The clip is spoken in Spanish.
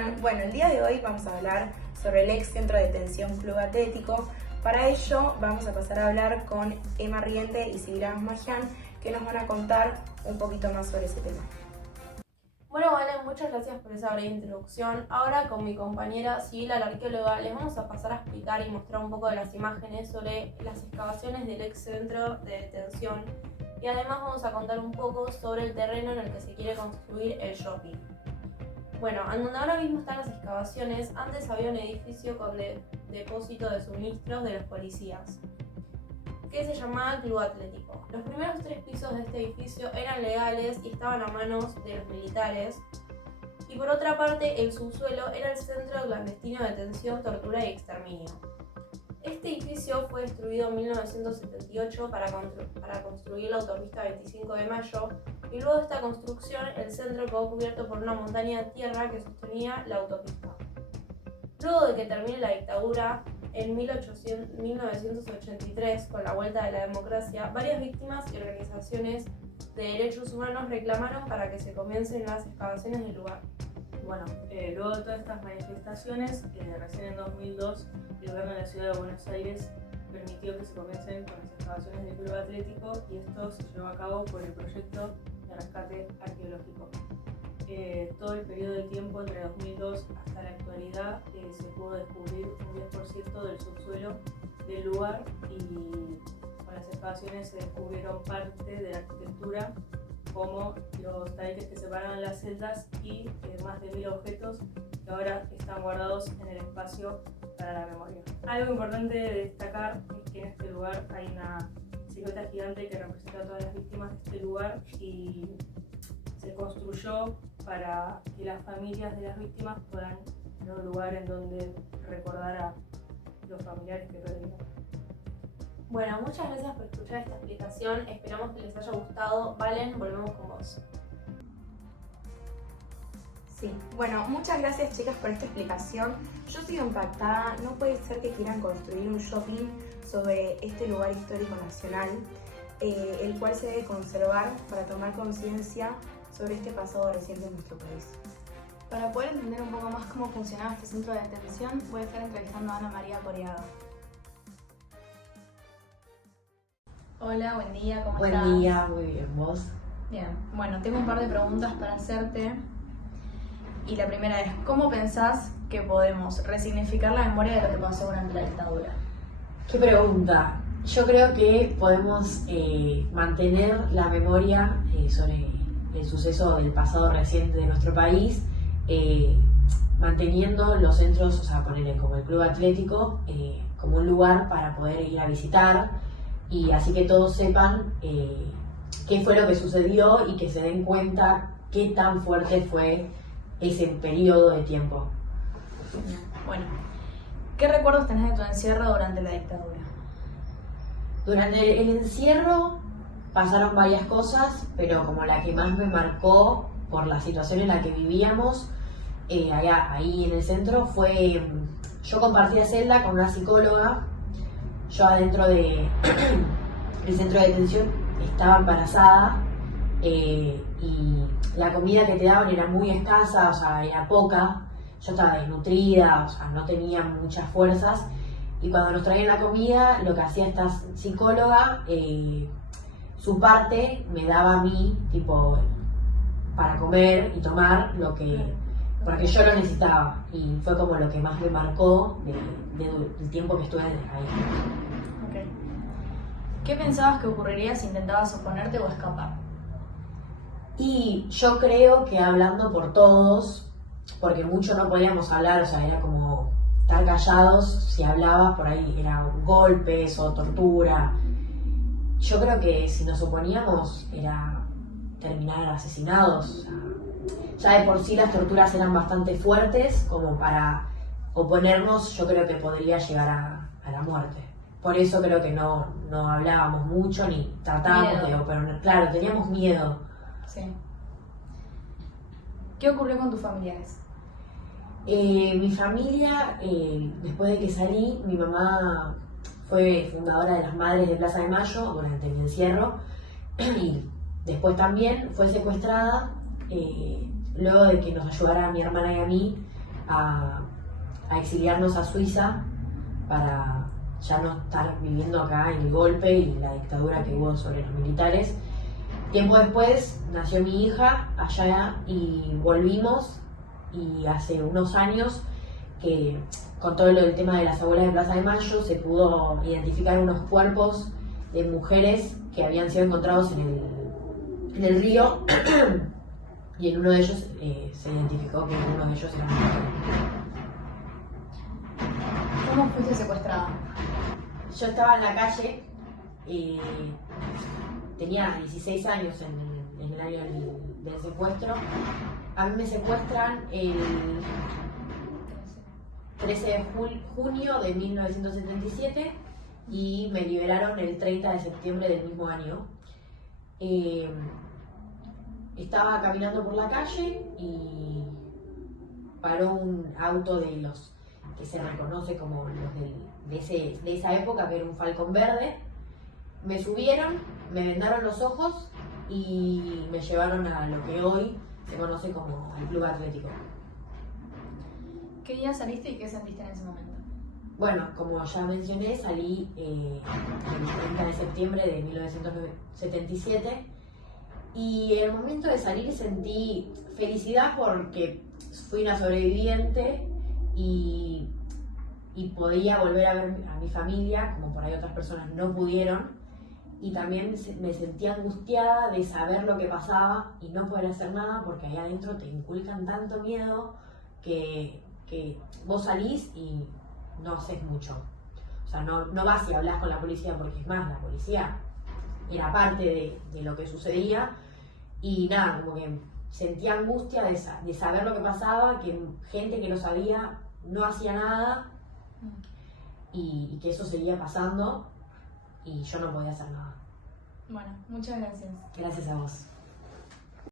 están? Bueno, el día de hoy vamos a hablar sobre el ex centro de detención Club Atlético. Para ello vamos a pasar a hablar con Emma Riente y Sibila Magián, que nos van a contar un poquito más sobre ese tema. Bueno, Valen, muchas gracias por esa breve introducción. Ahora con mi compañera Sibila, la arqueóloga, les vamos a pasar a explicar y mostrar un poco de las imágenes sobre las excavaciones del ex centro de detención y además vamos a contar un poco sobre el terreno en el que se quiere construir el shopping. Bueno, en donde ahora mismo están las excavaciones, antes había un edificio con depósito de suministros de los policías, que se llamaba Club Atlético. Los primeros 3 pisos de este edificio eran legales y estaban a manos de los militares. Y por otra parte, el subsuelo era el centro clandestino de detención, tortura y exterminio. Este edificio fue destruido en 1978 para construir la autopista 25 de Mayo y luego de esta construcción el centro quedó cubierto por una montaña de tierra que sostenía la autopista. Luego de que termine la dictadura, en 1983, con la vuelta de la democracia, varias víctimas y organizaciones de derechos humanos reclamaron para que se comiencen las excavaciones del lugar. Bueno, luego de todas estas manifestaciones, recién en 2002, el gobierno de la ciudad de Buenos Aires permitió que se comiencen con las excavaciones del Club Atlético y esto se llevó a cabo por el proyecto de rescate arqueológico. Todo el periodo de tiempo entre 2002 hasta la actualidad se pudo descubrir un 10% del subsuelo del lugar y con las excavaciones se descubrieron parte de la arquitectura como los tabiques que separaban las celdas y más de 1000 objetos que ahora están guardados en el espacio para la memoria. Algo importante de destacar es que en este lugar hay una silueta gigante que representa a todas las víctimas de este lugar y se construyó para que las familias de las víctimas puedan tener un lugar en donde recordar a los familiares que perdieron. Bueno, muchas gracias por escuchar esta explicación, esperamos que les haya gustado. Valen, volvemos con vos. Sí, bueno, muchas gracias chicas por esta explicación. Yo sigo impactada, no puede ser que quieran construir un shopping sobre este lugar histórico nacional, el cual se debe conservar para tomar conciencia sobre este pasado reciente en nuestro país. Para poder entender un poco más cómo funcionaba este centro de detención, voy a estar entrevistando a Ana María Coreaga. Hola, buen día, ¿cómo estás? Buen día, muy bien, ¿vos? Bien, bueno, tengo un par de preguntas para hacerte. Y la primera es, ¿cómo pensás que podemos resignificar la memoria de lo que pasó durante la dictadura? ¿Qué pregunta? Yo creo que podemos mantener la memoria sobre el suceso del pasado reciente de nuestro país, manteniendo los centros, o sea, ponerle como el Club Atlético, como un lugar para poder ir a visitar y así que todos sepan qué fue lo que sucedió y que se den cuenta qué tan fuerte fue ese periodo de tiempo. Bueno, ¿qué recuerdos tenés de tu encierro durante la dictadura? Durante el encierro pasaron varias cosas, pero como la que más me marcó por la situación en la que vivíamos, ahí en el centro, fue, yo compartía celda con una psicóloga. Yo adentro del centro de detención estaba embarazada y la comida que te daban era muy escasa, o sea, era poca. Yo estaba desnutrida, o sea, no tenía muchas fuerzas. Y cuando nos traían la comida, lo que hacía esta psicóloga, su parte me daba a mí, tipo, para comer y tomar porque yo lo necesitaba. Y fue como lo que más me marcó del tiempo que estuve ahí. Okay. ¿Qué pensabas que ocurriría si intentabas oponerte o escapar? Y yo creo que hablando por todos, porque mucho no podíamos hablar, o sea, era como estar callados, si hablabas por ahí era golpes o tortura. Yo creo que si nos oponíamos era terminar asesinados. O sea, ya de por sí las torturas eran bastante fuertes, como para oponernos yo creo que podría llegar a la muerte. Por eso creo que no hablábamos mucho ni tratábamos pero claro, teníamos miedo. Sí. ¿Qué ocurrió con tus familiares? Mi familia, después de que salí, mi mamá fue fundadora de las Madres de Plaza de Mayo durante mi encierro y después también fue secuestrada luego de que nos ayudara a mi hermana y a mí a exiliarnos a Suiza para ya no estar viviendo acá en el golpe y la dictadura que hubo sobre los militares. Tiempo después nació mi hija allá y volvimos, y hace unos años que con todo lo del tema de las abuelas de Plaza de Mayo se pudo identificar unos cuerpos de mujeres que habían sido encontrados en el río y en uno de ellos se identificó que uno de ellos era mujer. ¿Cómo fuiste secuestrada? Yo estaba en la calle, tenía 16 años en el año del secuestro. A mí me secuestran el 13 de junio de 1977 y me liberaron el 30 de septiembre del mismo año. Estaba caminando por la calle y paró un auto de los que se reconoce como los de esa época, que era un Falcon verde. Me subieron, me vendaron los ojos y me llevaron a lo que hoy se conoce como el Club Atlético. ¿Qué día saliste y qué sentiste en ese momento? Bueno, como ya mencioné, salí el 30 de septiembre de 1977 y en el momento de salir sentí felicidad porque fui una sobreviviente y podía volver a ver a mi familia, como por ahí otras personas no pudieron, y también me sentía angustiada de saber lo que pasaba y no poder hacer nada porque ahí adentro te inculcan tanto miedo que vos salís y no haces mucho. O sea, no vas y hablas con la policía, porque es más, la policía era parte de lo que sucedía, y nada, como que sentía angustia de saber lo que pasaba, que gente que lo sabía no hacía nada y que eso seguía pasando y yo no podía hacer nada. Bueno, muchas gracias. Gracias a vos.